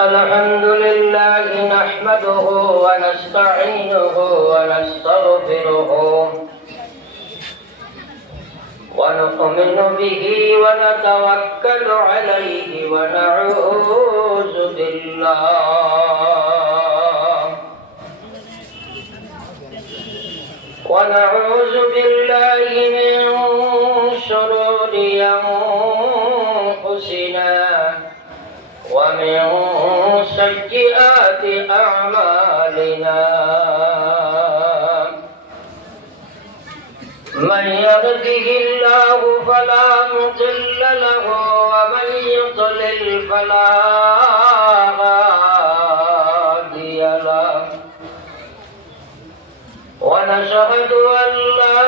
الحمد لله نحمده ونستعينه ونستغفره ونؤمن به ونتوكل عليه ونعوذ بالله من شرور أنفسنا ومن سيئات أعمالنا من يهده الله فلا مضل له ومن يضلل فلا هادي له ونشهد أن لا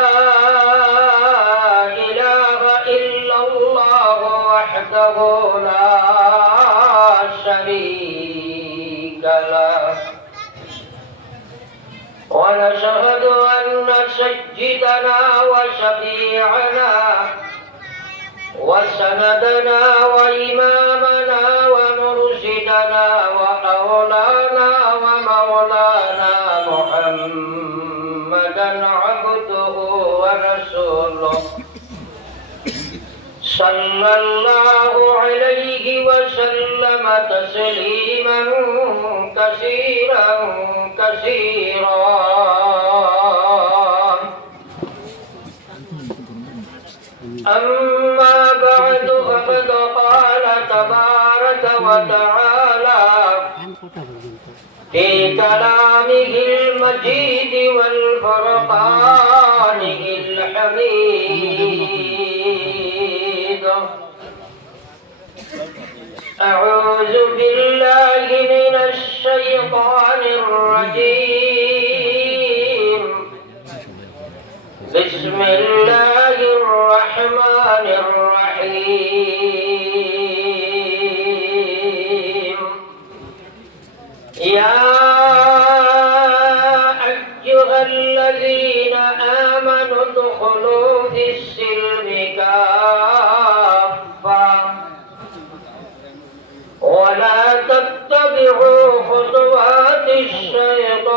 إله إلا الله وحده لا شريك له ونشهد أن سيدنا وشفيعنا وسندنا وإمامنا ومرشدنا وأولانا ومولانا محمدا عبده ورسوله صلى الله عليه وسلم تسليما كثيرا أما بعد فقد قال تبارك وتعالى في كلامه المجيد والفرقانه الحميد أعوذ بالله من الشيطان الرجيم بسم الله الرحمن الرحيم يا أيها الذين آمنوا ادخلوا في السلم كافة ولا تتبعوا خطوات الشيطان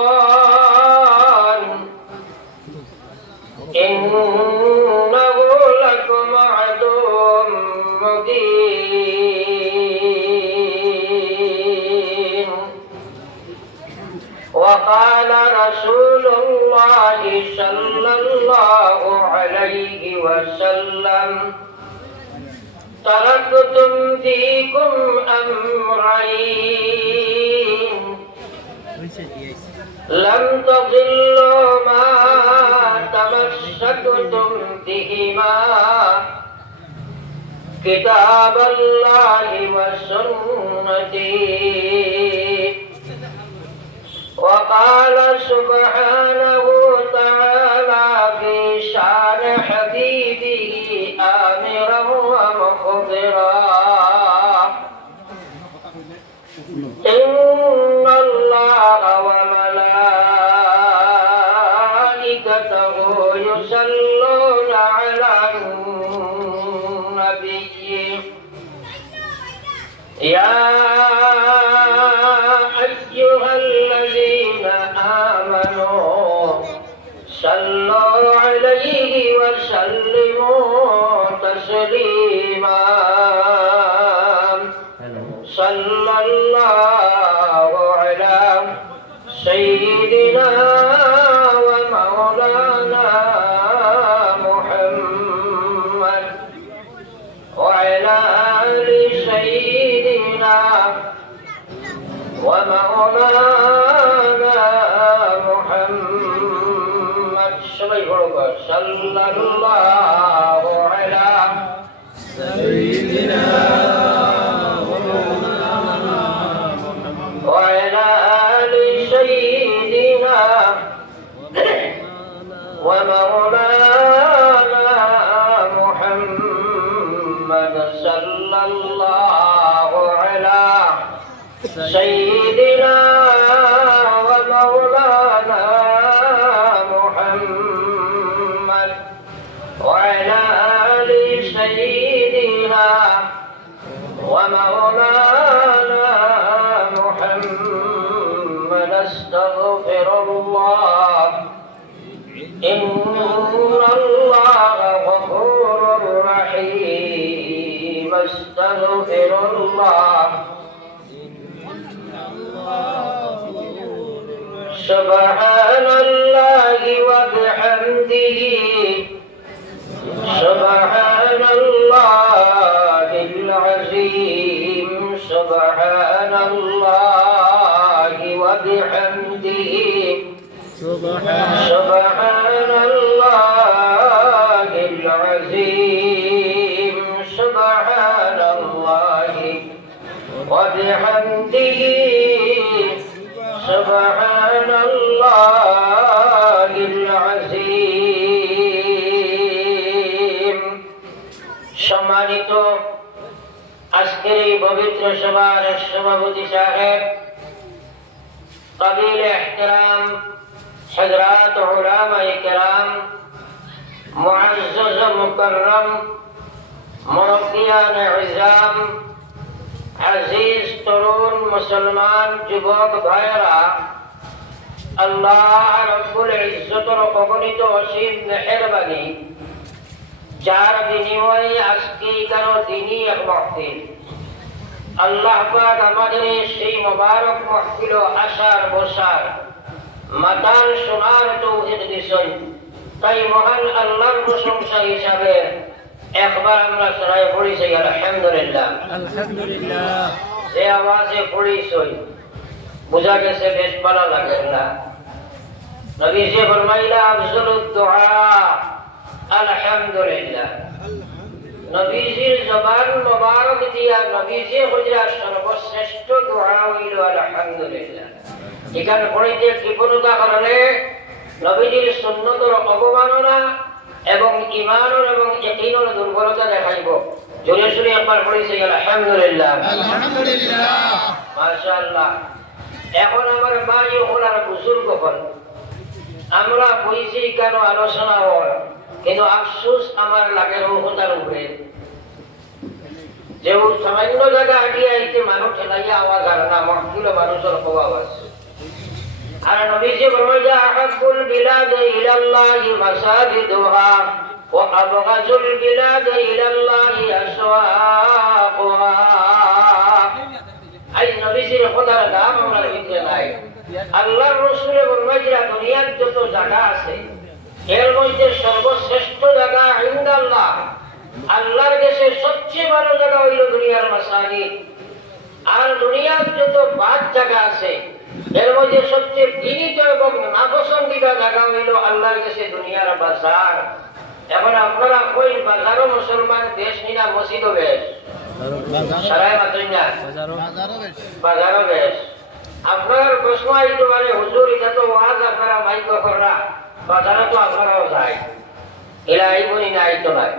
إنه لكم عدو مبين وقال رسول الله صلى الله عليه وسلم تركتم فيكم أمرين لم تضلوا ما تمسكتم بهما كتاب الله وسنتي وقال سبحانه تعالى في شان حبيبه آمرا ومخبرا إن الله وملائكته يصلون على النبي يا أيها الذين آمنوا صلوا عليه وسلموا تسليما صلى الله على سيدنا ومولانا محمد وعلى آل سيدنا ومولانا محمد صلى الله على سيدنا وعلى آل سيدنا ومولانا محمد صلى الله على سيدنا ومولانا محمد وعلى آل سيدنا ومولانا محمد استغفر الله إن الله غفور رحيم استغفر الله سبحان الله وبحمده سبحان الله العظيم سبحان الله وبحمده سبحان الله العظيم سبحان الله وبحمده سبحان الله العظيم সম্মানিত আজকের এই পবিত্র সভার সভাপতি সাহেব কাবিল ইহতিরাম হযরত উলামায়ে কেরাম মুআজ্জাজ মুকাররম মুরব্বিয়ান ইজাম আজিজ তরুণ মুসলমান যুবক ভাইরা আল্লাহ রাব্বুল ইজ্জতের অগণিত অসীম মেহেরবানি যার বিনিময়ে আজকের দিনই এক মাহফিল আল্লাহ পাক আমাদের সেই মোবারক মাহফিল আশার বসার মাতাল শোনার তৌফিক দিয়েছেন তাই মহান আল্লাহর প্রশংসা হিসাবে একবার আমরা সবাই পড়েছি আলহামদুলিল্লাহ আলহামদুলিল্লাহ যে আওয়াজে পড়েছি বোঝা গেছে বেশ ভালো লাগে না নবীজি ফরমাইলা আফজলুদ দুআ আলহামদুলিল্লাহ নবীজির জবান মোবারক দিয়া নবীজি হযরত সর্বশ্রেষ্ঠ দোয়া হইল আলহামদুলিল্লাহ এখানে পড়িতে কৃপণতা করলে নবীজির সুন্নতের অবমাননা এবং ঈমানের এবং ইয়াকিনের দুর্বলতা দেখাইব জোরে জোরে একবার পড়িছে আলহামদুলিল্লাহ আলহামদুলিল্লাহ মাশাআল্লাহ এখন আমার ভাই ওনার বুজুর্গ হল আমরা বইছি কেন আলোচনা হল কিন্তু আফসোস আমার লাগে রোহতার উপরে যে সামান্য জায়গা হাঁটিয়ে আইতে মানুষ ঠেলাইয়া আওয়াজ আর না মহফিল মানুষের খুব আওয়াজ আর নবীজি ফরমাইয়া আহাব্বুল বিলাদ ইলাল্লাহি মাসাজিদুহা ওয়া আবগাজুল বিলাদ ইলাল্লাহি আসওয়াকুহা আই নবীজির খোদার নাম আমার ভিতরে নাই আল্লাহর রাসূল ফরমাইয়া দুনিয়ার যত জায়গা আছে এর মধ্যে সর্বশ্রেষ্ঠ জায়গা ইনদাল্লাহ আল্লাহর কাছে সবচেয়ে ভালো জায়গা হইল দুনিয়ার মাসাজিদ আর দুনিয়ার যত বাদ জায়গা আছে এর মধ্যে সবচেয়ে ঘৃণিত এবং নাপসন্দিতা জায়গা হইল আল্লাহর কাছে দুনিয়ার বাজার এখন আপনারা কই বাজারও মুসলমান দেশ নিনা মসজিদও বেশ সারাই মাত্রই না বাজারও বেশ আপনার প্রশ্ন আইতে পারে হুজুর এটা তো ওয়াজ আপনারা মাইক করা বাজারে তো আপনারাও যায় এরা আইবনি না আইতো নাই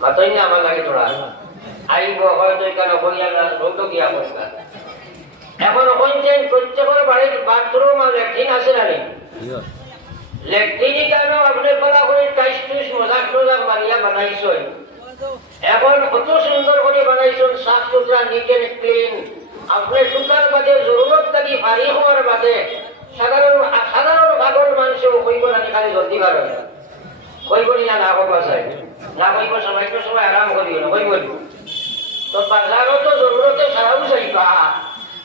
মাত্রই না আমার লাগে তোরা আইব হয়তো এখানে বইয়া না বলতো গিয়া বসা এখন হইছেন প্রত্যেকের বাড়ির বাথরুম আর ল্যাট্রিন আছে না নেই ল্যাট্রিনই কেন আপনি বলা করে টাইস টুইস মজাক টজাক মারিয়া বানাইছেন এখন কত সুন্দর করে বানাইছেন সাফ সুতরা নিট এন্ড ক্লিন আপনি টুকার বাদে জরুরত থাকি ভারী হওয়ার বাদে সাধারণ ভাগর মানুষও কইব না খালি জলদি বার হয় কইব না না কইব চাই না কইব সবাই আরাম করিও না কইব তো বাজারও তো জরুরতে সারাও চাইবা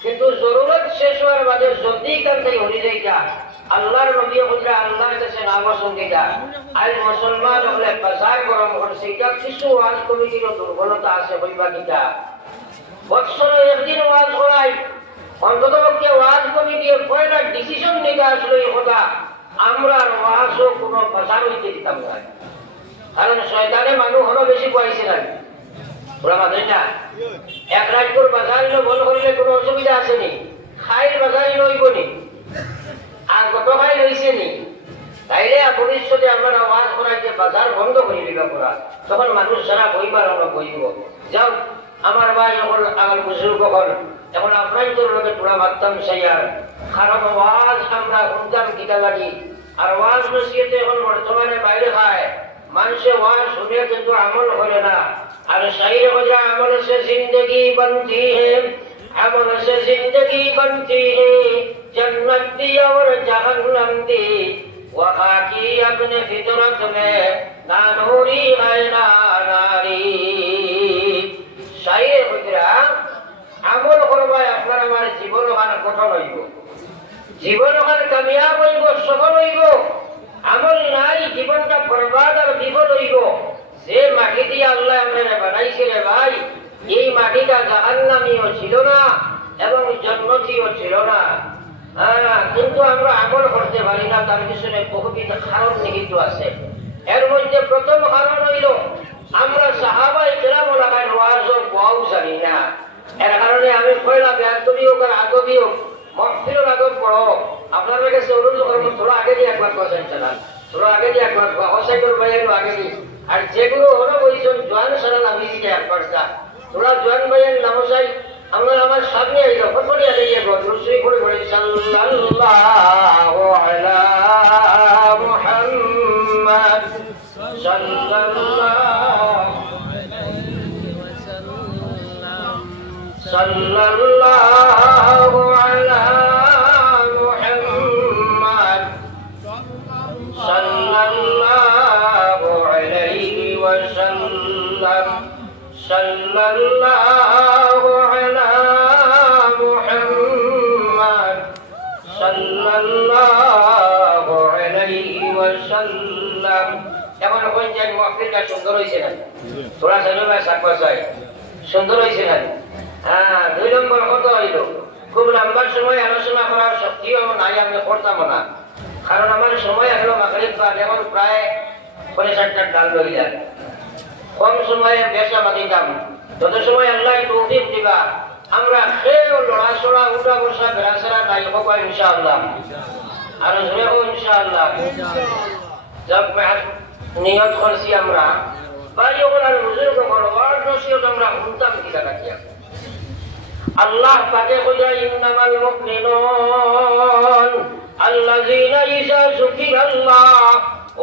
কিন্তু জরুরত শেষ হওয়ার বাদে জলদি কান্তে হরি যাইতা আল্লাহর নবী হুজরা আল্লাহর কাছে নাম সঙ্গীতা আজ মুসলমান হলে বাজার গরম করছে এটা কিছু ওয়াজ কমিটির দুর্বলতা আছে কইবা কিটা বৎসরে একদিন ওয়াজ করাই অন্তত পক্ষে ওয়াজ কমিটি পয়লা ডিসিশন নিতে আসলো এই কথা আমরা ওয়াজও কোনো বাজার হইতে দিতাম না কারণ শয়তানে মানুষ হলো বেশি পাইছে না ওরা মাঝে না এক রাজ্যর বাজার বল করলে কোনো অসুবিধা আসেনি খাইর বাজার লইবনি আর কত খাই লইছে নি তাইলে ভবিষ্যতে আমরা আওয়াজ করাই যে বাজার বন্ধ করে দিবা করা তখন মানুষ সারা বইবার আমরা বইব যাও আমার ভাই এখন আমার বুজুর্গ হল এখন আপনার তোর লোকে তোরা মারতাম সাইয়ার খারাপ আওয়াজ আমরা শুনতাম গীতা লাগি আর ওয়াজ নসিহতে এখন বর্তমানে বাইরে খায় মানুষে ওয়াজ শুনে কিন্তু আমল করে না আর সাইরে হজা আমল সে জিন্দগি बनती है, अमल से जिंदगी बनती है, जन्नत दी और जहन्नम दी, वहाँ की अपने फितरत में ना नूरी है ना नारी। शायरे बुजरा আমল করবায় আপনার আমার জীবন ওখানে গঠন হইব, জীবন ওখানে কামিয়াব হইব, সফল হইব। আমল নাই জীবনটা বরবাদ আর বিফল হইব। যে মাটি দিয়ে আল্লাহ আপনারা বানাইছে রে ভাই, এই মাটিটা জাহান্নামীও ছিল না এবং জান্নাতীও ছিল না। কিন্তু আমরা আমল করতে পারি না, তার পিছনে বহুবিধ কারণ নিহিত আছে। এর মধ্যে প্রথম কারণ হইল আমরা সাহাবায়ে কেরাম লাগায় ওয়াজ ও ওয়াও জানি না। এর কারণে আমি কইলা বেয়াদবি হোক আর আদবি হোক, মহফিলের আগত পড়ো। আপনাদের কাছে অনুরোধ করবো থোড়া আগে দিয়ে একবার কথা চালান, থোড়া আগে দিয়ে একবার হসাইকুল ভাই একটু আগে দিই। আর যেগুলো হলো বলছেন জোয়ান সারা নামি দিতে একবার চা থোড়া জোয়ান ভাইয়ের নামসাই আমরা আমার সামনে আইলো ফটফটি আগে দিয়ে রসুই করে বলি সাল্লাল্লাহু আলা মুহাম্মদ সাল্লাল্লাহু আলা মুহাম্মদ সাল্লাল্লাহু আলাইহি ওয়াসাল্লাম সাল্লাল্লাহু আলা মুহাম্মদ সাল্লাল্লাহু আলাইহি ওয়াসাল্লাম। এমন কোন যে মুহাফিজটা সুন্দর হইছে না, থোড়া সাজবা সাকবাসাই সুন্দর হইছে না। হ্যাঁ, 2 নম্বর কত হইল, খুব লম্বা সময় আলোচনা করার শক্তিও নাই, আমি করতাম না, কারণ আমার সময় এখনো মাগরিব বাদ, এখন প্রায় 5:30 ডাল হয়ে যায়। কম সময়ে বেশা বাঁধিতাম, যত সময় আল্লাহ তৌফিক দিবা আমরা খেয়েও লড়াচড়া উঠা বসা বেড়াচড়া নাই হোক ইনশাআল্লাহ। আর জোরে হোক ইনশাআল্লাহ। জব নিয়ত করছি আমরা ভাই ওগুলার বুজুর্গ করো আর নসিহত আমরা শুনতাম কি রাখিয়া। আল্লাহ পাকে কইয়া ইন্নামাল মুমিনুন আল্লাযীনা ইযা যুকিরাল্লাহ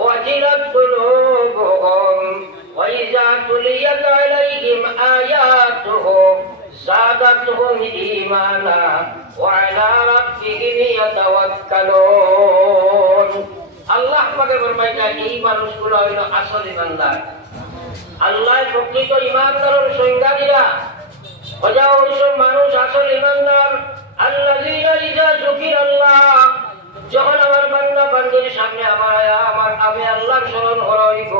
ওয়াজিলাত কুলুবুহুম ওয়া ইযা তুলিয়াত আলাইহিম আয়াতুহু যাদাতুহুম ঈমানা ওয়া আলা রাব্বিহিম ইয়াতাওয়াক্কালুন। আল্লাহ পাকে ফরমাইয়া এই মানুষগুলো হইল আসল ঈমানদার। আল্লাহ প্রকৃত ঈমানদারের সংজ্ঞা দিলা ওজাও ওইসব মানুষ আসল ঈমানদার আল্লাযীনা ইযা যুকিরাল্লাহ, যখন আমার বান্দা বান্দির সামনে আমার আমি আল্লাহর স্মরণ করা হইব,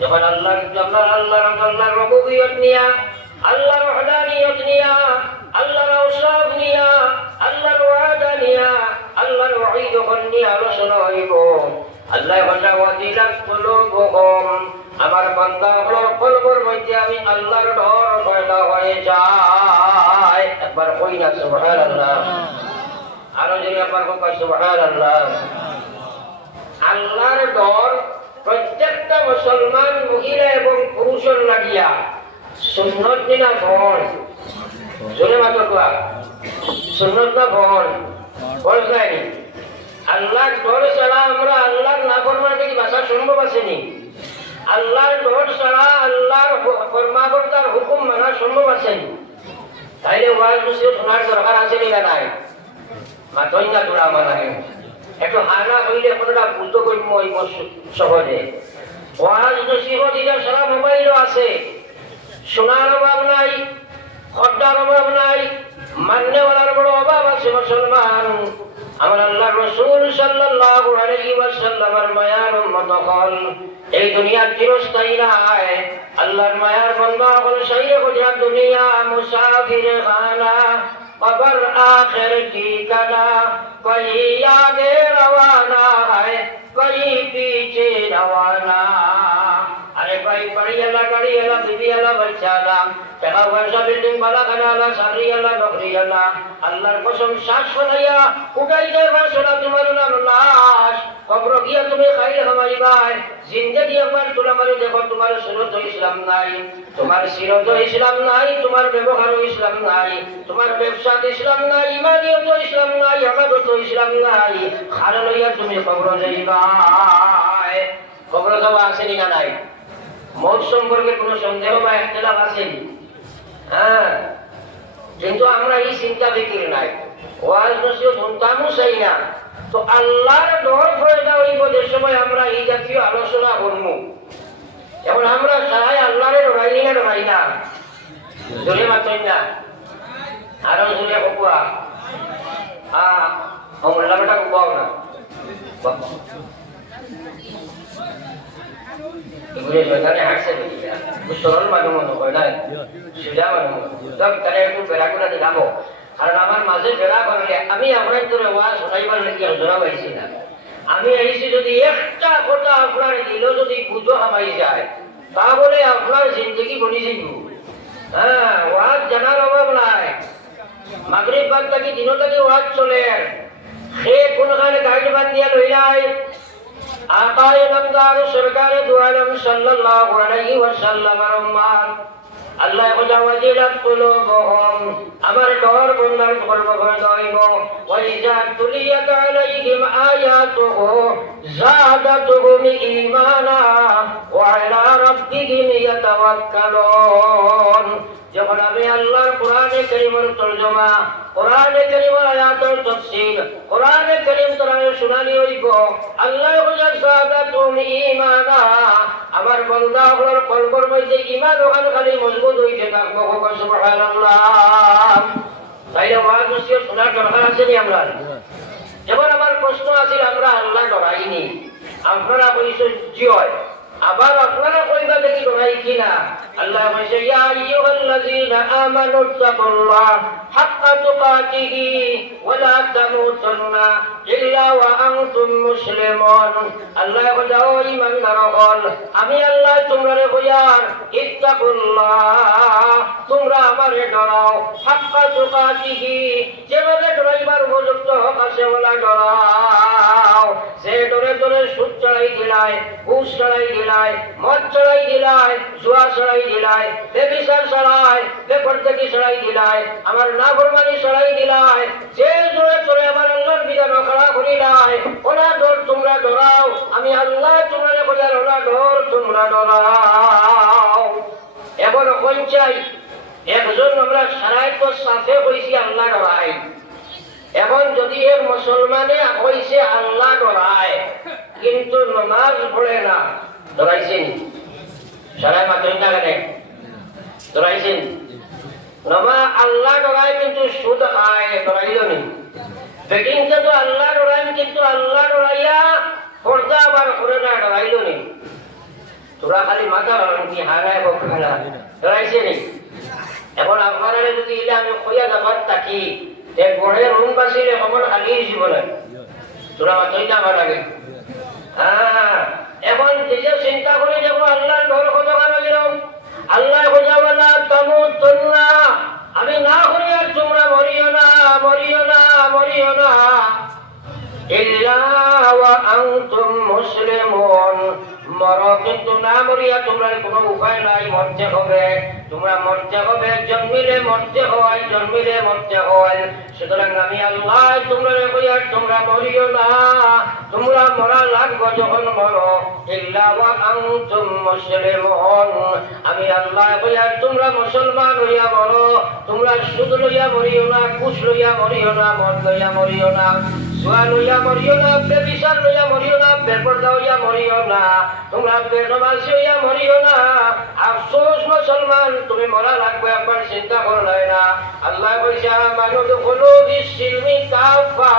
যখন আল্লাহর রুবুবিয়ত নিয়া, আল্লাহর ওয়াহদানিয়ত নিয়া, আল্লাহর আওসাফ নিয়া, আল্লাহর ওয়াদা নিয়া, আল্লাহর ওয়াঈদ নিয়া আলোচনা হইব, আল্লাহ বলে ওয়াজিলাত কুলুবুহুম, আমার বান্দাগুলোর কলবের মধ্যে আমি আল্লাহর ডর পয়দা হয়ে যায়। একবার কই না সুবহানাল্লাহ, আরো যদি একবার কই সুবহানাল্লাহ। আল্লাহর ডর প্রত্যেকটা মুসলমান মহিলা এবং পুরুষের লাগিয়া সুন্নত না ফরজ। জোরে মাত্র কোয়া সুন্নত না ফরজ, ফরজ নাই। আল্লাহর ডর ছাড়া আমরা আল্লাহর নাফরমানি কি বাঁচা সম্ভব আসেনি? আল্লাহর ডর ছাড়া আল্লাহর ফরমাবর্তার হুকুম মানা সম্ভব আসেনি? তাইলে ওয়াজ নসিহত শোনার দরকার আছে না নাই? মাতই না তোরা মানা একটু হানা হইলে কোনটা বুঝতে করবো ওই সহজে। ওয়াজ নসিহত এটা সারা মোবাইলও আছে, শোনার অভাব নাই, খদ্দার অভাব নাই, মান্যওয়ালার বড় অভাব আছে মুসলমান। আমার আল্লাহ রাসূল সাল্লাল্লাহু আলাইহি ওয়াসাল্লামের মায়ার উম্মত হল, এই দুনিয়া চিরস্থায়ী নয়। আল্লাহর মায়ার বান্দা হল শাইয়ে গুজরাত দুনিয়া মুসাফির খানা, কবর আখির ঠিকানা, কোই আগে রওয়ানা है कोई पीछे रवाना। अरे भाई बड़ी अल्लाह गाड़ी अल्लाह बीबी अल्लाह बच्चा अल्लाह টাকা পয়সা বিল্ডিং বালা খানা আল্লাহ সারি আল্লাহ নকরি আল্লাহ, আল্লাহর কসম শ্বাস ফলাইয়া উঠাই যায় বাসনা তোমার নাম লাশ, কবর গিয়া তুমি খাইলে খামাইবাই। জিন্দেগি একবার তোলা মারি দেখো, তোমার সুরত ইসলাম নাই, তোমার সিরত ইসলাম নাই, তোমার ব্যবহার ইসলাম নাই, তোমার ব্যবসাত ইসলাম নাই, ইমানিয়ত ইসলাম নাই, ইবাদত ইসলাম নাই। খারা লইয়া তুমি কবর যাইবাই। কবর যাওয়া আসেনি না নাই? মৌত সম্পর্কে কোনো সন্দেহ বা ইখতিলাফ আছে? হ্যাঁ, কিন্তু আমরা এই চিন্তা ফিকির নাই, ওয়াজ নসিহত শুনতামও চাই না। তো আল্লাহর ডর পয়দা হইব যে সময় আমরা এই জাতীয় আলোচনা করবো। এখন আমরা সবাই আল্লাহরে ডরাই না, ডরাই না, জোরে মাত্রই না, আরো জোরে কপুয়া মোল্লা বেটা কপুয়াও না, এগুলো সেখানে হাঁটছে সরল মানুষ মনে হয় না, সুজা মানুষ তারা একটু বেড়া করে দেখাবো। কারণ আমার মাঝে বেড়া করলে আমি আপনার তোর ওয়াজ শোনাইবার নাকি আলোচনা পাইছি না। আমি আইছি যদি একটা কথা আপনার দিল যদি বুঝো হামাই যায়, তাহলে আপনার জিন্দগি বনি যাইব। হ্যাঁ, ওয়াজ জানার অভাব নাই। মাগরিব বাদ থাকি দিনও থাকি ওয়াজ চলে, সে কোনখানে গাইড বাদ দিয়া লইলাই আকায়ে নামদার সরকারে দু আলম সাল্লাল্লাহু আলাইহি ওয়াসাল্লামের উম্মত আল্লাহ ওয়াজিলাত কুলুবুহুম, আমার ডর বন্দার কলব ভয় হইব। ওয়াইজা তুলিয়াত আলাইহিম আয়াতুহু যাদাতুহুম ঈমানা ওয়া আলা রাব্বিহিম ইয়াতাওয়াক্কালুন। যখন আমি আল্লাহর কোরআনে কারীমের তরজমা, কোরআনে কারীমের আয়াতের তাফসীর, কোরআনে কারীম তারা শুনানি হইব, আল্লাহ যাদাতুহুম ঈমানা, আমার বান্দা হলোর কলবের মধ্যে ঈমান ওখানে খালি মজবুত হইতে থাকবো। সুবহানাল্লাহ। তাই ওয়াজ নসিহত শোনার দরকার আছে নি আমরা? এবার আমার প্রশ্ন আছে, আমরা আল্লাহ ডরাইনি, আপনারা কইছেন জয়, আবার আপনারা কইবা দেখি ডরাই কিনা? আল্লাহ বলেছে ইয়া আইয়ুহাল্লাযীনা আমানু তাকুল্লাহ হাক্কা তুকাতিহি ওয়া লা তামুতুন্না ইল্লা ওয়া আনতুম মুসলিমুন। আল্লাহ বলে ও ঈমানদারগণ, আমি আল্লাহ তোমরা কইয়ার ইত্তাকুল্লাহ, তোমরা আমারে ডরাও, হাক্কা তুকাতিহি, যেভাবে ডরাইবার উপযুক্ত হক আছে ওলা ডরাও। সে ডরে ডরে সুদ চড়াই দিলাই, ঘুষ চড়াই দিলাই, মদ চড়াই দিলাই, জুয়া চড়াই দিলাই, বেবিচার চড়াই, বেপরদেশি চড়াই দিলাই, আমার নাফরমানি চড়াই দিলাই, যে জোরে চড়ে আমার আল্লাহর বিধান খাড়া করিলাই, ওলা ডর তোমরা ডরাও, আমি আল্লাহ তোমরা বলার ওলা ডর তোমরা ডরাও। এখন কোন চাই একজন আমরা সারাই তো সাথে হইছি আল্লাহ ডরাই। এখন যদি এক মুসলমানে হইছে আল্লাহ ডরায় কিন্তু নামাজ পড়ে না, ডরাইছেন সারাই মাত্র কেন ডরাইছেন? নমা আল্লাহ ডরায় কিন্তু সুদ খায়, ডরাইল নি? বেটিংটা তো আল্লাহ ডরাই কিন্তু আল্লাহ ডরাইয়া পর্দা আবার করে না, ডরাইল নি? তোরা খালি মাথা কি হারায় বখানা, ডরাইছে নি? এখন আপনারা যদি ইলে আমি কইয়া যাবার থাকি এক বড় রুম বাসিলে খবর খালি জীবনে তোরা মাত্রই না আমার আগে। হ্যাঁ, এখন যে চিন্তা করে যাবো আল্লাহর ঘর কত গেলাম, আল্লাহ বোঝাবানা তামুতুন্না, আমি না করি আর তোমরা মরিও না, মরিও না, মরিও না, ইল্লা ওয়া আনতুম মুসলিমুন, মরো কিন্তু না মরিয়া তোমরা কোনো উপায় নাই, মরতে হবে, তোমরা মরতে হবে, জন্মিলে মরতে হয়, জন্মিলে মরতে হয়। সুতরাং আমি আল্লাহ তোমরা কইয়ার তোমরা মরিও না, তোমরা মরা লাগবো যখন মরো, ইল্লা ওয়া আনতুম মুসলিমুন, আমি আল্লাহ কইয়ার তোমরা মুসলমান হইয়া মরো, তোমরা সুদ লইয়া মরিও না, ঘুষ লইয়া মরিও না, মদ লইয়া মরিও না, জুয়া লইয়া মরিও না, বেবিচার লইয়া মরিও না, বেপরদা হইয়া মরিও না, তোমরা বেনমাজি হইয়া মরিও না। আফসোস মুসলমান, তুমি মরা লাগবে একবার চিন্তা করলে না। আল্লাহ কইছে মানুষ হলো বিসিলমি কাফা,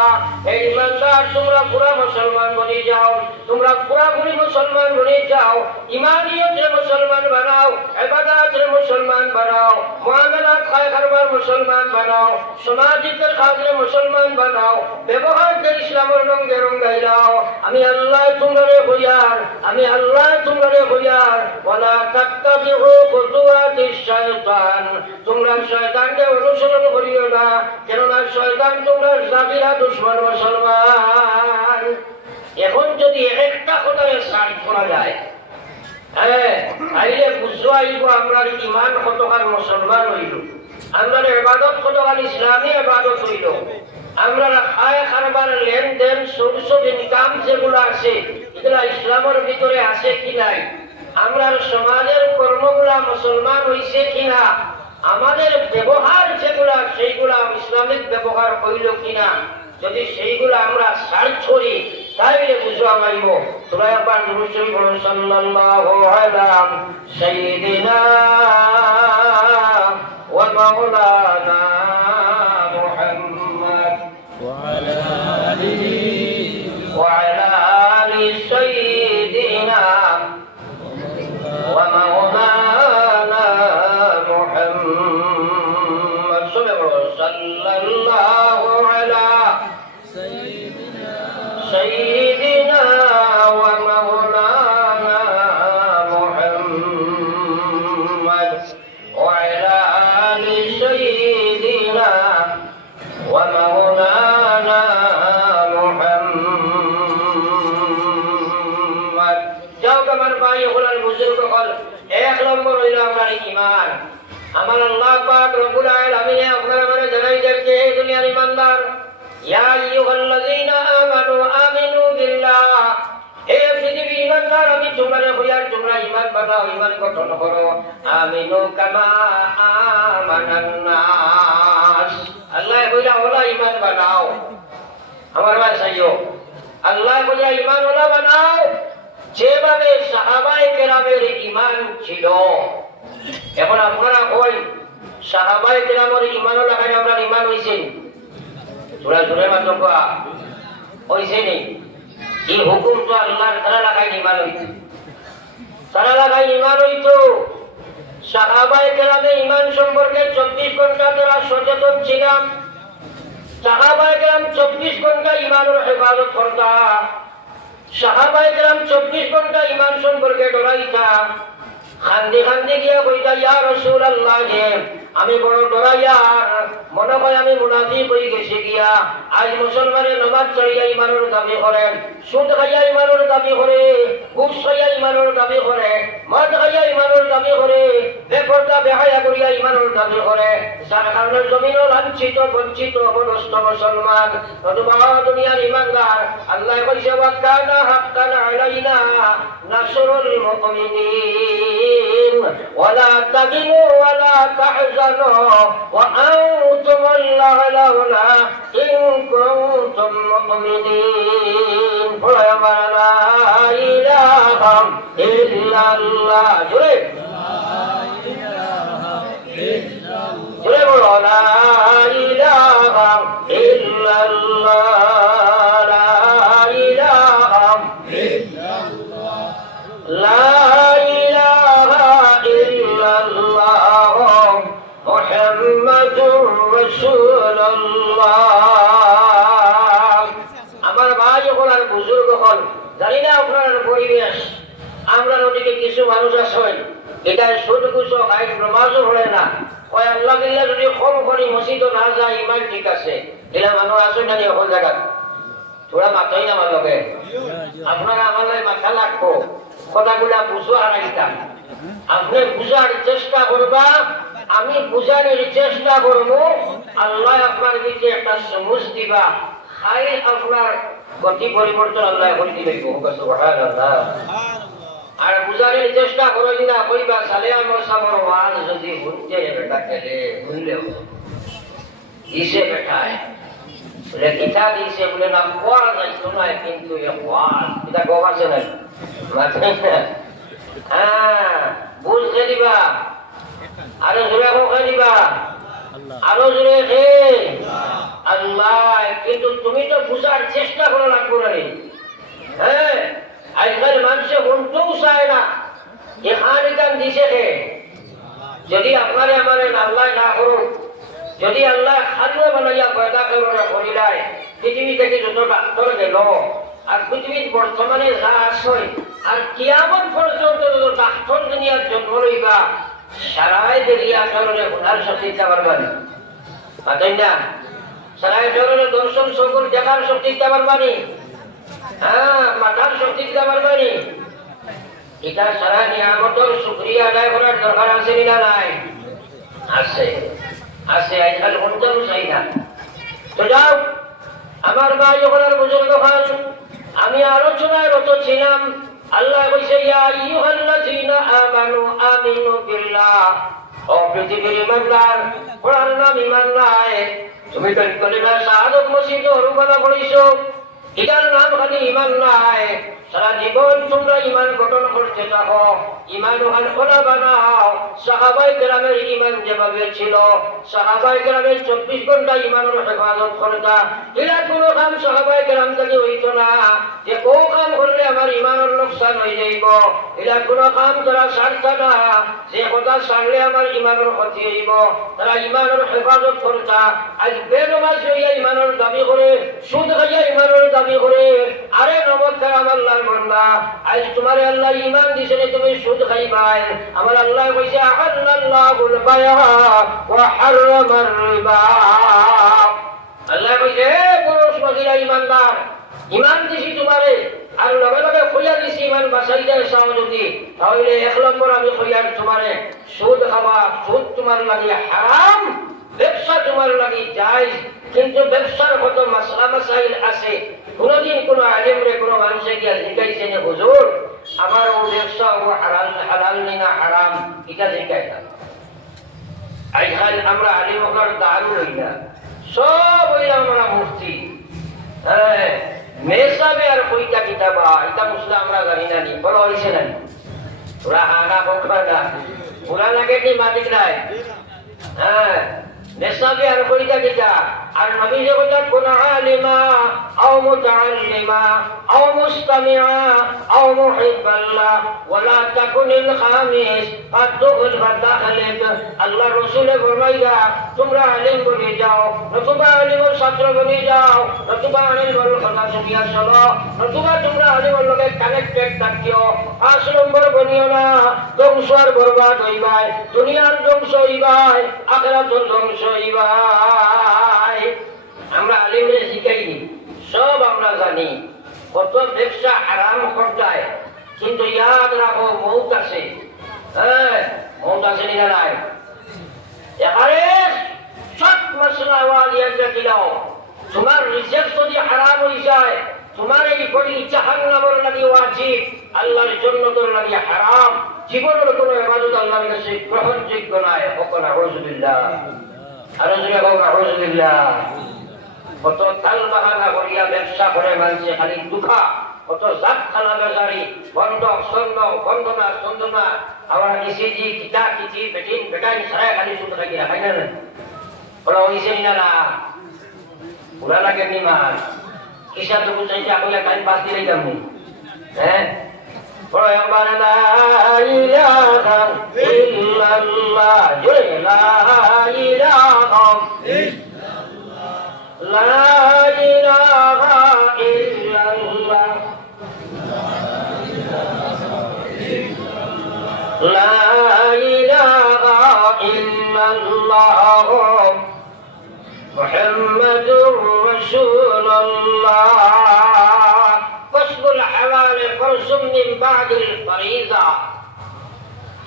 এই ইমানদার তোমরা পুরা মুসলমান বনি যাও, তোমরা পুরাপুরি মুসলমান বনি যাও, ইমানিয়তে মুসলমান বানাও, ইবাদতে মুসলমান বানাও, মুআমালাত খায় কারবার মুসলমান বানাও, সামাজিক কাজে মুসলমান বানাও, ব্যবহার ইসলামের রঙে রঙাইলাও। আমি আল্লাহ তোমরা কইয়ার, আমি আল্লাহ তোমরা কইয়ার ওয়ালা তাত্তাবিউ খুতুওয়াতিশ শায়তান, তোমরা শয়তানকে অনুসরণ করিও না, কেননা শয়তান তোমরা জাতিরা দুশমন মুসলমান। এখন যদি একটা কথায় সার্চ করা যায়, হ্যাঁ আইলে বুঝো আইব আমরা ইমান কতকার মুসলমান হইল, আমরা ইবাদত কতকার ইসলামী ইবাদত হইল, আমরা খায় খারবার লেনদেন সোর্স অফ ইনকাম যেগুলো আছে এগুলা ইসলামের ভিতরে আছে কি নাই, আমরা সমাজের কর্মগুলা মুসলমান হইছে কিনা, আমাদের ব্যবহার যেগুলা সেইগুলা ইসলামিক ব্যবহার হইল কিনা, যদি সেইগুলা আমরা সার্চ করি তাহলে বুঝা পাইব। তোরা একবার দুরূদ শরীফ পড়ো, সাল্লাল্লাহু আলা সাইয়্যিদিনা ওয়া মাওলানা মুহাম্মদ وعلى آله ওয়া আলা আলি সাইয়্যিদিনা ওয়া মাওলানা মুহাম্মদ। সবাই পড়ো, সাল্লাল্লাহু আলা سيدنا ومولانا محمد وعلى آل سيدنا ومولانا محمد। যাও আমার ভাই হলার বুজুর্গ হল, এক নম্বর হইল আমার ঈমান। আমার আল্লাহ পাক রব্বুল আলামিন আপনারা মানে জানাই দেন যে এই দুনিয়ার ঈমানদার, ইয়া আইয়ুহাল্লাযীনা আমানু আমিনু বিল্লাহ, হে পৃথিবীর ঈমানদার আমি তোমরা হইয়ার তোমরা ঈমান বানাও, ঈমান গঠন করো। আমিনু কামা আমানান নাস, আল্লাহ কইলা ওলা ঈমান বানাও। আমার ভাই সাইয়্যো, আল্লাহ কইলা ঈমান ওলা বানাও যেভাবে সাহাবায়ে কেরামের ঈমান ছিল। এখন আপনারা কই সাহাবায়ে কেরামের ঈমান ওলা খাই আমরা ঈমান হইছে, জোড়া জোরে মাত্র হইছে নি? এই হুকুম তো আল্লাহর তারা লাগাই ইমান হইতো, তারা লাগাই ইমান হইতো। সাহাবায়ে কেরামে ইমান সম্পর্কে 24 ঘন্টা তারা সচেতন ছিলাম। সাহাবায়ে কেরাম 24 ঘন্টা ইমানের হেফাজত করতা। সাহাবায়ে কেরাম 24 ঘন্টা ইমান সম্পর্কে ডরাইতা। খান্দি খান্দি গিয়া কইতা, ইয়া রাসূলুল্লাহ, আমি বড় ডরাইয়ার, মনে হয় আমি মুনাফিক হয়ে গেছি গিয়া। আজ মুসলমানের নামাজ চড়িয়া ইমানের দাবি করেন, সুদ খাইয়া ইমানের দাবি করে, ঘুষ খাইয়া ইমানের দাবি করে, মদ খাইয়া ইমানের দাবি করে, বেপরদা বেহায়া করিয়া ইমানের দাবি করে। যার কারণে জমিনও লাঞ্ছিত বঞ্চিত অবনষ্ট মুসলমান নতুবা দুনিয়ার ইমানদার। আল্লাহ কইছে, ওয়া কানা হাক্কান আলাইনা নাসরুল মুমিনিন ওয়ালা তাহিনু ওয়ালা তাহজানু ওয়া আনতুমুল আ'লাউনা ইন কুনতুম মুমিনিন। বলা লা ইলাহা ইল্লাল্লাহ, জোরে জোরে বলো, লা ইলাহা ইল্লাল্লাহ, লা ইলাহা ইল্লাল্লাহ, লা ইলাহা ইল্লাল্লাহ মুহাম্মাদুর রাসূলুল্লাহ। আমার ভাই হল বুজুর্গ হল, জানি না আপনার পরিবেশ, আমরা ওদিকে কিছু মানুষ আছেন এটা সুদ ঘুষ খাই নামাজও পড়ে না, ওই আল্লাহ বিল্লাহ যদি কম করি মসজিদও না যায়, ইমান ঠিক আছে। এরা মানুষ আসেন না সকল জায়গা, থোড়া মাথাই না আমার লগে। আপনারা আমার লাগে মাথা লাগবো, কথাগুলা বুঝো আর আইতাম। আপনি বুঝার চেষ্টা করবা, আমি বুঝানোর চেষ্টা করবো। আল্লাহ আপনার দিকে একটা সমুজ দিবা, খাই আপনার গতি পরিবর্তন আল্লাহ করে দিবে। সুবহানাল্লাহ। আর বুঝানোর চেষ্টা করই না, কইবা সালে আমার সামর ওয়াজ যদি শুনতে বেটা কেলে শুনলেও দিছে বেটায় বলে কিতা দিছে বলে না কোয়া যাইতো না, কিন্তু এ ওয়াজ এটা গো আছে না মাথায় না। হ্যাঁ বুঝতে দিবা, আরো জোরে কোকা দিবা, আরো জোরে হে আল্লাহ। কিন্তু তুমি তো বুঝার চেষ্টা করা লাগবো না। হ্যাঁ আজকাল মানুষে শুনতেও চায় না, এখানে গান দিছে হে। যদি আপনারে আমারে আল্লাহ না করুন, যদি আল্লাহ খালুয়া বানাইয়া পয়দা করিলায়, পৃথিবী থেকে যত ডাক্তার গেল আর পৃথিবীর বর্তমানে যা আসয় আর কিয়ামত পর্যন্ত যত ডাক্তার দুনিয়ার জন্ম লইবা, সারাই দেরিয়া চরণে ঘোড়ার শক্তি দিতে পারবেন না। সারাই চরণে দর্শন সকল দেখার শক্তি দিতে পারবানি, হ্যাঁ মাথার শক্তি দিতে পারবানি। এটা সারা নিয়ামতের শুকরিয়া আদায় করার দরকার আছে না নাই? আছে আছে, আজকাল কোনটাও চাই না। তো যাও আমার ভাই ওখানে বুজুর্গ খান, আমি আলোচনায় রত ছিলাম। আল্লাহ কইছে, ইয়া আইয়ুহাল্লাযীনা আমানু আমিনু বিল্লাহ, ও পৃথিবীর ইমানদার, কোরআন নাম ইমান নাই। তুমি তো কলিমা শাহাদাত মসজিদ রুবানা পড়িছো, এটার নাম খালি ইমান নাই। সারা জীবন তোমরা ইমান গঠন করতে থাকো, ইমান ওখান খোলা বানাও। সাহাবায়ে কেরামের ইমান যেভাবে ছিল, সাহাবায়ে কেরামের 24 ঘন্টা ইমানের হেফাজত করতা। এরা কোনো কাম সাহাবায়ে কেরাম থেকে হইতো না যে কোন কাম করলে আমার ইমানের লোকসান হয়ে যাইব। এরা কোনো কাম তারা ছাড়তা না যে কথা ছাড়লে আমার ইমানের ক্ষতি হইব। তারা ইমানের হেফাজত করতা। আজ বেনমাজ হইয়া ইমানের দাবি করে, সুদ খাইয়া ইমানের দাবি করে। আরে নমস্কার আমার আল্লাহর বান্দা, আজ তোমার আল্লাহ ইমান দিছে, তুমি সুদ খাইবাই। আমার আল্লাহ কইছে আহাল্লাল্লাহুল বায়া ওয়া হারামার রিবা। আল্লাহ কইছে পুরুষ মহিলা ইমানদার, ইমান দিছি তোমারে, আর লগে লগে খইয়া দিছি ইমান বাঁচাই যায় চাও যদি, তাহলে 1 নম্বর আমি খইয়ার তোমারে সুদ খাওয়া, সুদ তোমার লাগে হারাম, ব্যবসা তোমার লাগে জায়েজ। কিন্তু ব্যবসার কত মাসলা মাসাইল আছে। কোনদিন কোন আলেমরে কোন মানুষে গিয়া জিজ্ঞাসা যে হুজুর আমার ও ব্যবসা ও হালাল না হারাম, এটা জিজ্ঞাসা। আজকাল আমরা আলিম ওখানে দাঁড়ু হই না, সব হইলাম আমরা মুফতি। হ্যাঁ, মেসাবে আর কইটা কিতাবা এটা মুসলা আমরা জানি না, নি বড় হয়েছে না ওরা হানা বকরা না, ওরা লাগে কি মালিক নাই। হ্যাঁ, মেসাবে আর কইটা কিতা। আর নবী যে কইতা কোন আলিমা আও মুতাআল্লিমা আও মুস্তামিআ আও মুহিব্বাল্লাহ ওয়ালা তাকুনিল খামিস ফাতুল ফাদাখলিক। আল্লাহ রাসূলে ফরমাইয়া তোমরা আলিম বনে যাও, নতুবা আলিমের ছাত্র বনে যাও, নতুবা আলিমের কথা শুনিয়া চলো, নতুবা তোমরা আলিমের লগে কানেক্টেড থাকিও। 5 নম্বর বনিও না, ধ্বংস আর বরবাদ হইবাই, দুনিয়ার ধ্বংস হইবাই, আখিরাতের ধ্বংস হইবাই। আমরা আলিমরে শিখাইনি, সব আমরা জানি। কত ব্যবসা হারাম করতায়, কিন্তু ইয়াদ রাখো মৌত আছে। হ্যাঁ, মৌত আছে না নাই? এখানে সব মশলা আওয়াজ একটা দিলাও, তোমার রিজেক যদি হারাম হয়ে যায়, তোমার এই বডি জাহান্নামের লাগি ওয়াজিব, আল্লাহর জান্নাতের লাগি হারাম। জীবনের কোনো ইবাদত আল্লাহর কাছে গ্রহণযোগ্য নয়। ওকনা আউযুবিল্লাহ, আর যদি বলো আউযুবিল্লাহ। কত তাল বাহানা করিয়া ব্যবসা করে মানুষে খালি দুঃখা, কত জাত খানা বেজারি, বন্ধক সন্ধক বন্ধনা সন্ধনা, আবার নিষেধি কিতা কিচি বেটিন বেটাই সারা খালি শুধু থাকি রাখাই না। ওরা হয়েছে না ওরা লাগে নিমার কিসা তো বুঝাইছে আপনার টাইম পাস দিলেই কেমনি। হ্যাঁ, বড় একবার লা ইলাহা ইল্লাল্লাহ, জোরে লা ইলাহা লা ইলাহা ইল্লাল্লাহ, লা ইলাহা ইল্লাল্লাহ মুহাম্মাদুর রাসূলুল্লাহ। কসবুল হালাল ফরজুম মিন বাদিল ফরিজা।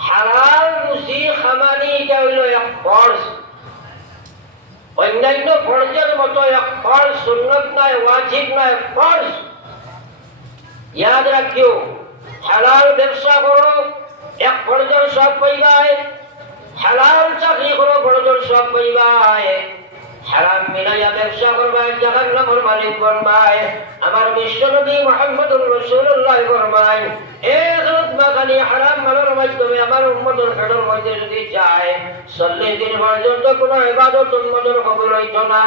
হালাল রুজি খামানি হইল এক ফরজ, অন্যান্য ফরজের মতো এক ফরজ সুন্নত নয়, ওয়াজিব নয়, ফরজ। ইয়াদ রাখিও, হালাল ব্যবসা করো, এক ফরজের সব পাইবাই। হালাল চাকরি করো, ফরজের সব পাইবাই। হারাম মিলাইয়া ব্যবসা করবাই, জাহান্নামের মালিক বনবাই। আমার বিশ্বনবী মুহাম্মদুর রাসূলুল্লাহ ফরমায়, এক লুকমা খালি হারাম মালের মাধ্যমে আমার উম্মতের পেটের মধ্যে যদি যায়, 40 দিন পর্যন্ত কোনো ইবাদত উম্মতের কবুল হইতো না।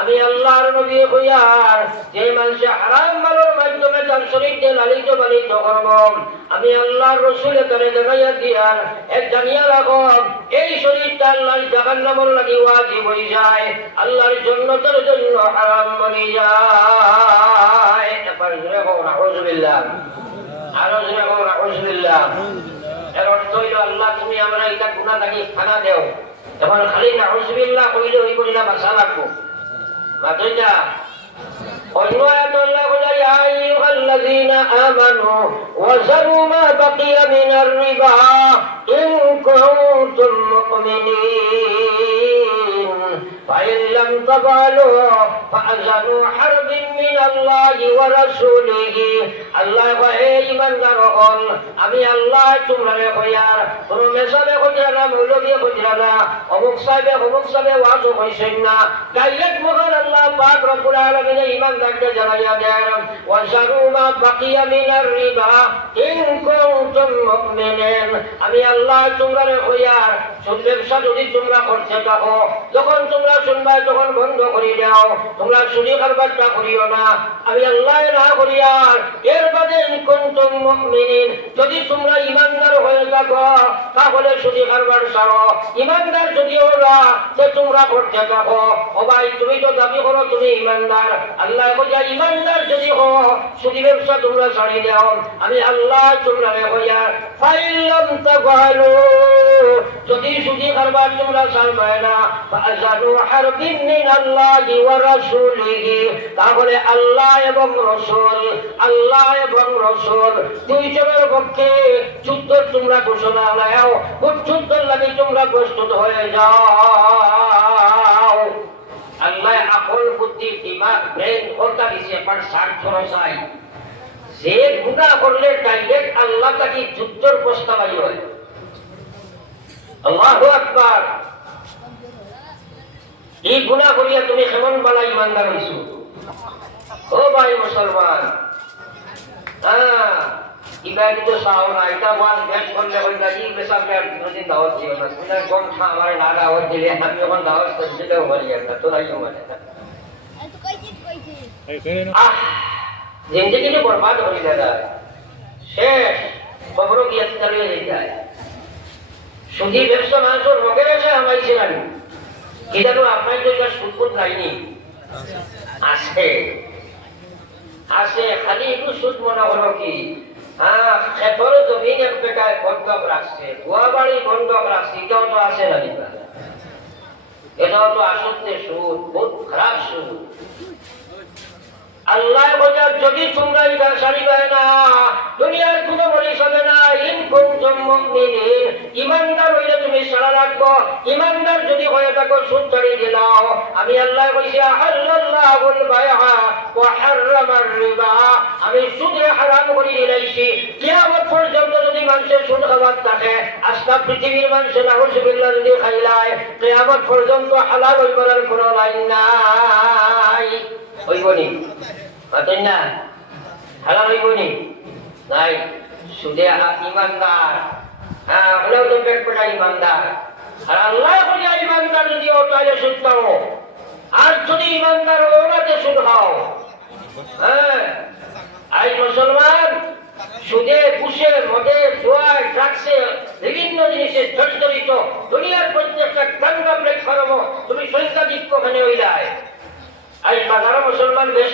আমি আল্লাহর নবী হইয়ার যে মানুষ হারাম মালের মাধ্যমে তার শরীরকে লালিত পালিত করব, আমি আল্লাহর রাসূলের কাছে দেখাইয়া দিয়ার এক জানিয়া রাখো, এই শরীরটা আল্লাহর জাহান্নামের লাগি ওয়াজিব হয়ে যায়, আল্লাহর জান্নাতের জন্য হারাম বনে যায়। এবার জোরে বলো নাউযুবিল্লাহ, আরো জোরে বলো নাউযুবিল্লাহ। এর অর্থ হইল আল্লাহ তুমি আমরা এটা গুনাহ লাগি খানা দেও, এখন খালি নাউযুবিল্লাহ কইলে হইব না, বাসা রাখো মাতইটা। অন্য আয়াত আল্লাহ বলে ইয়া আইয়ুহাল্লাযীনা আমানু ওয়াযারু মা বাকিয়া মিনার রিবা ইন কুনতুম মুমিনিন। فإن لم تفعلوا فأذنوا حرب من الله ورسوله আল্লাহ কহে ইমানদারগণ আমি আল্লাহ তোমরারে কইয়ার কোন মেসাবে কইরা না মৌলবী কইরা না অমুক সাহেবে ওয়াজ কইছেন না ডাইরেক্ট মহান আল্লাহ পাক রব্বুল আলামিন ইমানদারকে জানাইয়া দেন ওয়াজারু মা বাকিয়া মিনার রিবা ইন কুনতুম মুমিনিন আমি আল্লাহ তোমরারে কইয়ার সুদ ব্যবসা যদি তোমরা করতে থাকো যখন তোমরা শুনবা তখন বন্ধ করে দাও তোমরা চুরি কারবারটা করিও না আমি আল্লাহ না করিয়ার এর বাদে কুনতুম মুমিনিন যদি তোমরা ঈমানদার হয়ে থাকো তাহলে চুরি কারবার ছাড়ো ঈমানদার যদি ওরা তো তোমরা করতে থাকো ও ভাই তুমি তো দাবি করো তুমি ঈমানদার আল্লাহ কইয়া ঈমানদার যদি হো চুরি ব্যবসা তোমরা ছাড়ি দাও আমি আল্লাহ তোমরা কইয়ার ফাইলাম তাফালু যদি চুরি কারবার তোমরা ছাড়বে না ফাজানু হারবিন মিনাল্লাহি ওয়া রাসূলিহি তাহলে আল্লাহ এবং রাসূল দুইজনের পক্ষে যুদ্ধ তোমরা ঘোষণা দাও যুদ্ধের লাগি তোমরা প্রস্তুত হয়ে যাও আল্লাহ আকল বুদ্ধি দিমাগ ব্রেন ওটা দিছে পার স্বার্থ রসাই যে গুনাহ করলে ডাইরেক্ট আল্লাহ তাকে যুদ্ধের প্রস্তাব আই হয় আল্লাহু আকবার এই গুনাহ করিয়া তুমি কেমন বালা ইমানদার হইছো ও ভাই মুসলমান ইবাদি তো সাও না এটা ওয়ান ব্যাচ করলে কইলা ই বেসাবে আর দিন দাওয়াত দিও না তুমি কোন আমার না দাওয়াত দিলে আমি যখন দাওয়াত করছিলাম বলি একটা তো নাই মানে জিন্দগি তো বরবাদ হয়ে যায় শেষ খবরও কি চালিয়ে যায় সুদী ব্যবসা মানুষের রোগের আছে আমাইছে না কি জানো আপনার তো এটা সুদপুর যায়নি আছে খালি একটু সুদ মনে হলো কি ক্ষেতর জমিন এক বেটায় বন্ধক রাখছে গোয়া বাড়ি বন্ধক রাখছে এটাও তো আছে না এটাও তো আসলে সুদ বহুত খারাপ সুদ আল্লাহ বজার যদি তোমরা এটা ছাড়িবে না দুনিয়ার কোনো বলি হবে না ইন কুনতুম মুমিনিন ঈমানদার হইলে তুমি ছাড়া রাখবো ঈমানদার যদি হয়ে থাকো সুদ ছাড়ি দিলাও আমি আল্লাহ কইছি আহাল্লাহুল বাইআ ওয়া হারামার রিবা আমি সুদে হারাম করে দিলাইছি কিয়ামত পর্যন্ত যদি মানুষের সুদ খাবার থাকে আজকা পৃথিবীর মানুষ নাউজুবিল্লাহ যদি খাইলায় কিয়ামত পর্যন্ত হালাল হইবার কোনো লাইন নাই হইবনি পাতেন না হালাল হইবনি নাই সুদে ইমানদার হলেও তো পেট পেটা ইমানদার আর আল্লাহ বলিয়া ইমানদার যদি ও তাহলে সুদ খাও আর যদি ইমানদার ওরাতে সুদ খাও আজ মুসলমান সুদে ঘুষে মদে জোয়ার ড্রাগসে বিভিন্ন জিনিসে জর্জরিত দুনিয়ার প্রত্যেকটা দাঙ্গা প্লেটফর্ম তুমি সংখ্যাধিক্য ওখানে হইলায় আজ বাজারে মুসলমান বেশ